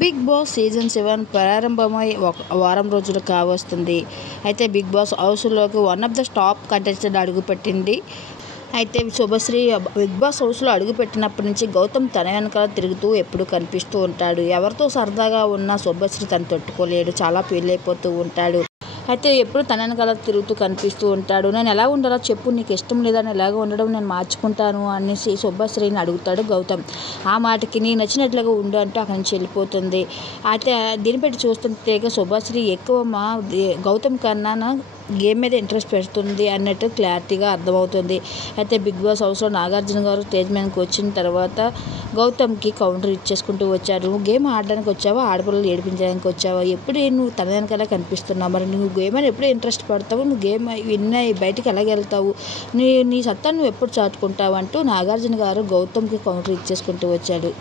Big boss season 7 ప్రారంభమై ఒక వారం రోజులు కావస్తుంది. అయితే బిగ్ బాస్ హౌస్లోకి one of the top contestant అడుగుపెట్టింది. అయితే శుభశ్రీ బిగ్ బాస్ హౌస్లో అడుగుపెట్టినప్పటి నుంచి గౌతమ్ తన వెనకాల తిరుగుతూ ఎప్పుడు కనిపిస్తూ ఉంటాడు. ఎవరితో సరదాగా ఉన్న శుభశ్రీ తను తట్టుకోలేడు, చాలా ఫీల్ అయిపోతూ ఉంటాడు. అయితే ఎప్పుడు తన వెనకాల తిరుగుతూ కనిపిస్తూ ఉంటాడు. నేను ఎలా ఉండాలో చెప్పు, నీకు ఇష్టం లేదని ఎలాగ ఉండడం నేను మార్చుకుంటాను అనేసి శుభశ్రీని అడుగుతాడు గౌతమ్. ఆ మాటకి నీ నచ్చినట్లుగా ఉండు అంటూ అక్కడి నుంచి వెళ్ళిపోతుంది. అయితే దీన్ని బట్టి చూస్తుంటే శుభశ్రీ ఎక్కువ గౌతమ్ కన్నా గేమ్ మీద ఇంట్రెస్ట్ పెడుతుంది అన్నట్టు క్లారిటీగా అర్థమవుతుంది. అయితే బిగ్ బాస్ హౌస్లో నాగార్జున గారు స్టేజ్ మీదకి వచ్చిన తర్వాత గౌతమ్కి కౌంటర్ ఇచ్చేసుకుంటూ వచ్చారు. నువ్వు గేమ్ ఆడడానికి వచ్చావా, ఆడపిల్లలు ఏడిపించడానికి వచ్చావా, ఎప్పుడు నువ్వు తన వెనకాల కనిపిస్తున్నావు, మరి నువ్వు గేమ్ అని ఎప్పుడు ఇంట్రెస్ట్ పడతావు, నువ్వు గేమ్ విన్ బయటికి ఎలాగెళ్తావు, నీ సత్తా నువ్వు ఎప్పుడు చాటుకుంటావు అంటూ నాగార్జున గారు గౌతమ్కి కౌంటర్ ఇచ్చేసుకుంటూ వచ్చాడు.